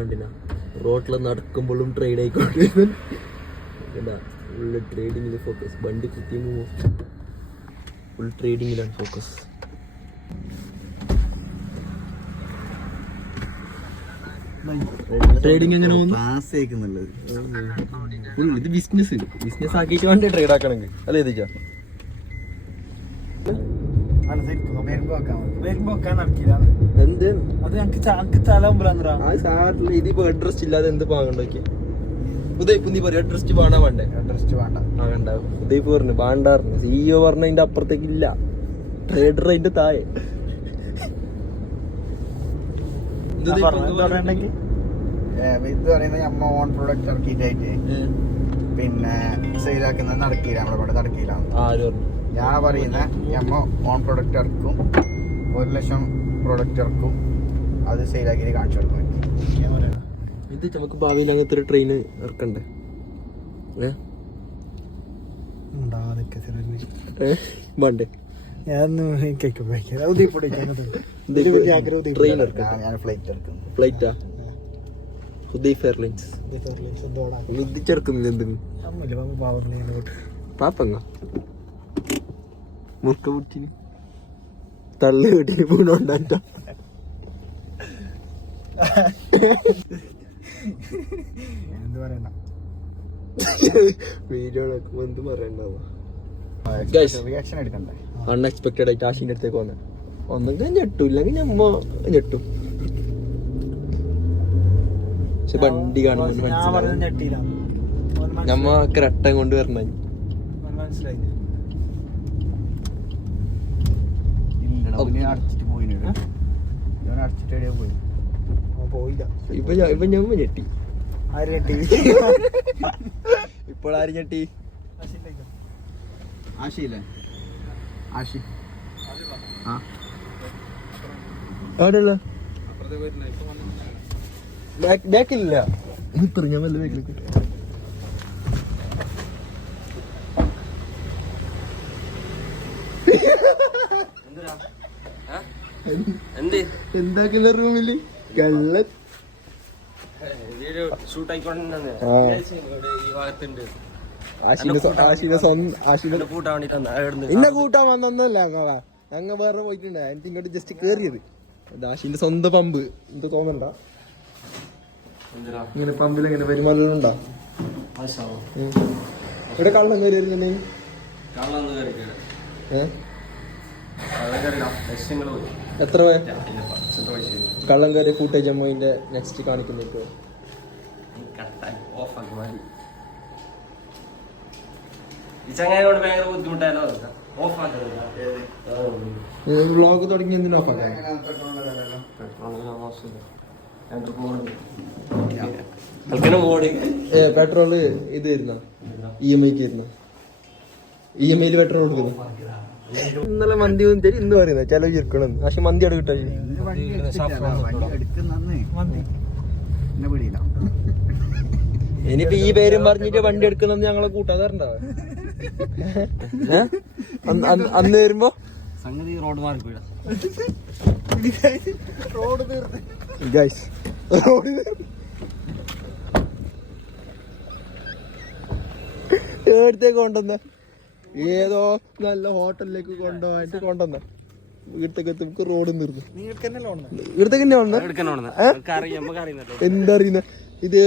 കണ്ടിന റോട്ടിൽ നടക്കുമ്പോഴും ട്രേഡ് ആയിക്കോട്ടെ. ഫുള്ള് ട്രേഡിങ്ങിൽ ഫോക്കസ്. വണ്ടി കുത്തിങ്ങ് ഫുൾ ട്രേഡിങ്ങിലാണ് ഫോക്കസ്. ട്രേഡിങ് എങ്ങനെ ഇത് ബിസിനസ് ആക്കിയിട്ട് വേണ്ടേ ട്രേഡ് ആക്കണമെങ്കിൽ അല്ലേ? എത്തിച്ചാ എന്ത് ഇതിപ്പോ അഡ്രസ്റ്റ് ഇല്ലാതെ എന്ത് പാകണ്ടോക്കി? ഉദയ്പ് നീ പറയാ അഡ്രസ്റ്റ് വേണ വേണ്ടേ? അഡ്രസ്റ്റ് വേണ്ട. ഉദയ്പ് പറഞ്ഞു വേണ്ടായിരുന്നു. CEO പറഞ്ഞ അതിന്റെ അപ്പുറത്തേക്ക് ഇല്ല. ട്രേഡർ അതിന്റെ താഴെ. ഇത് പറയുന്നത് അമ്മ ഓൺ പ്രൊഡക്റ്റ് ഇറക്കിയിട്ടായിട്ട് പിന്നെ സെയിലാക്കുന്നത് നടക്കില്ല, നമ്മളെ കൊണ്ട് നടക്കില്ല. ഞാൻ പറയുന്ന അമ്മ ഓൺ പ്രൊഡക്റ്റ് ഇറക്കും, 1,00,000 പ്രൊഡക്റ്റ് ഇറക്കും, അത് സെയിലാക്കി കാണിച്ചു കൊടുക്കും. ഇത് നമുക്ക് ഭാവിയിൽ അങ്ങനത്തെ ട്രെയിൻ ഇറക്കണ്ടേ? വേണ്ടേ? ഫ്ലൈറ്റാ? ഹുദൈഫ് എയർലൈൻസ് പാപ്പങ്ങ മുറുക്ക പിടിച്ചിന് തള്ളു കെട്ടിന് വീണോണ്ടാറ്റ. അൺഎക്സ്പെക്ടഡ് ആയിട്ട് ആശീന്റെ അടുത്തേക്ക് വന്നെ. ഒന്നെങ്കിൽ ഞെട്ടു, ഇല്ലെങ്കിൽ ഞമ്മ ഞെട്ടും. പക്ഷെ വണ്ടി കാണുമ്പോൾ മനസ്സിലാവും ഞമ്മ കറക്റ്റം കൊണ്ട് വരണ. ഇപ്പൊ ഞമ്മ ഞെട്ടി. ഇപ്പോൾ ആര് ഞെട്ടി? എവിടെയുള്ള ബാക്കിലില്ല. ഞാൻ വല്ല ബാക്കിലേക്ക് എന്താക്കുന്ന റൂമില് കള്ളൻ ഇന്നെ കൂട്ടാൻ വന്നൊന്നല്ല അങ്ങ വേറെ പോയിട്ടുണ്ട്. എനിക്ക് ഇങ്ങോട്ട് ജസ്റ്റ് കേറിയത്. ആശിന്റെ സ്വന്തം പമ്പ്. എന്ത് തോന്നണ്ട ഇങ്ങനെ പമ്പിൽ എങ്ങനെ വരുമാനമുണ്ടോ? ഇവിടെ കള്ളം കയറി വരുന്നുണ്ടെ എത്ര കള്ളം കയറിയ ഫുട്ടേജ് അമ്മോന്റെ നെക്സ്റ്റ് കാണിക്കുമ്പോ വ്ളോഗ് തുടങ്ങി എന്തിനാ ഓഫാക്കാൻ? പെട്രോള് ഇത് വരുന്ന EMI വരുന്ന EMI പെട്രോൾ കൊടുക്കുന്നു. ഇന്നലെ മന്തി തരും ഇന്ന് പറയുന്നത് ചിലവ് ഇരിക്കണം. പക്ഷെ മന്തി അവിടെ കിട്ടാ. ഇനിയിപ്പോ ഈ പേരും പറഞ്ഞിട്ട് വണ്ടി എടുക്കുന്ന ഞങ്ങളെ കൂട്ടാതാറുണ്ടാവ. അന്ന് വരുമ്പോ സംഗതി റോഡ് മാറി പോയിടാ. എടുത്തേക്ക് കൊണ്ടുവന്ന ഏതോ നല്ല ഹോട്ടലിലേക്ക് കൊണ്ടുവന്ന വീട്ടിലേക്ക് എത്തുമ്പോ റോഡ് നിർന്നു. ഇവിടത്തേക്ക് എന്താ അറിയുന്ന ഇത്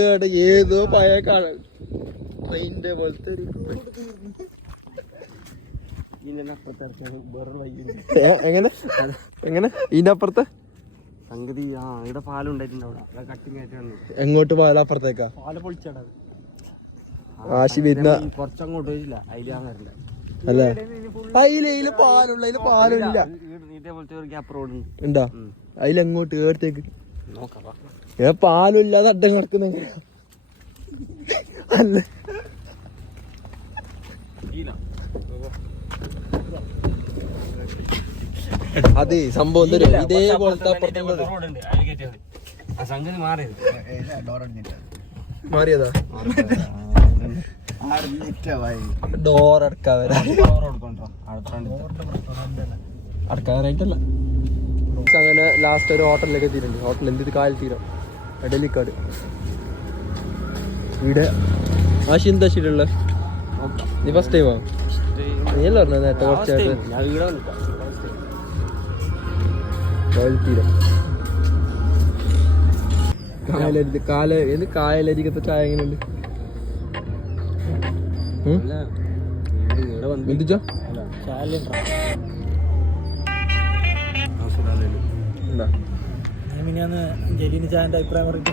ഏതോ പഴയ ട്രെയിനിന്റെ പോലത്തെ ഒരു എങ്ങനെ എങ്ങനെ ഇതിന്റെ അപ്പുറത്തെ സംഗതി ഇവിടെ പാലുണ്ടായിട്ടുണ്ടാവും. എങ്ങോട്ട് പാല? അപ്പുറത്തേക്കാ പാല പൊളിച്ചാടാ. ആശി വരുന്ന കുറച്ചങ്ങോട്ട് പോയില്ല. അല്ല അതില് പാലുള്ള പാലില്ല. ഉണ്ടാ അതിലെങ്ങോട്ട് ഏടത്തേക്ക് പാലില്ലാതെ അഡ്ഡം കിടക്കുന്ന അല്ല. അതെ സംഭവം ഇതേപോലത്തെ മാറിയതാ. ഡോർ അടക്കാറായിട്ടല്ല. അങ്ങനെ ലാസ്റ്റ് ഒരു ഹോട്ടലിലേക്ക് എത്തിയിട്ടുണ്ട്. ഹോട്ടൽ എന്ത് കാൽ തീരം എടലിക്കാട് ഇവിടെ ആശി എന്താ ശരിയുള്ള നീ ഫസ്റ്റ് ടൈമാ നീ അല്ല പറഞ്ഞ നേരത്തെ കുറച്ചായിട്ട് കായലരിക്കത്തെ ചായ എങ്ങനെയുണ്ട് എന്തിച്ചോ ജലീന് ചായന്റെ അഭിപ്രായം പറഞ്ഞിട്ട്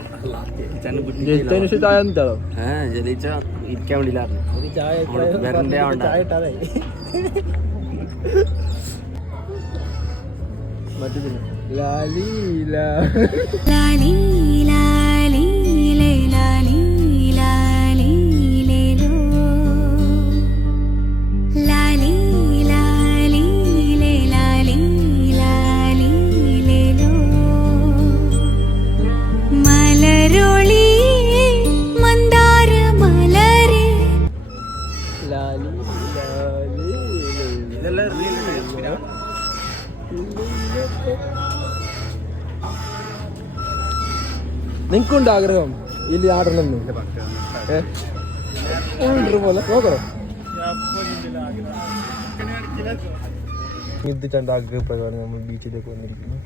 ചായ എന്താണോ ഇരിക്കാൻ വേണ്ടിയില്ലായിരുന്നു ഒരു ചായ ചായ ഇട്ടാതെ മറ്റേ ലാലി ലാ ലാലി ലാലി ലേ ലാലി ലാലി ലേ ലോ ലാലി ലാലി ലേ ലാലി ലാലി ലേ ലോ മലരൊളി മന്ദാര മലരെ ലാലി ലാലി നിങ്ങൾക്കുണ്ട് ആഗ്രഹം ഇല്ല ആടണമെന്ന് പോലെ നോക്കണോ ഇതിന്റെ ആഗ്രഹപ്രകാരം നമ്മൾ ബീച്ചിലേക്ക് വന്നിരിക്കുന്നു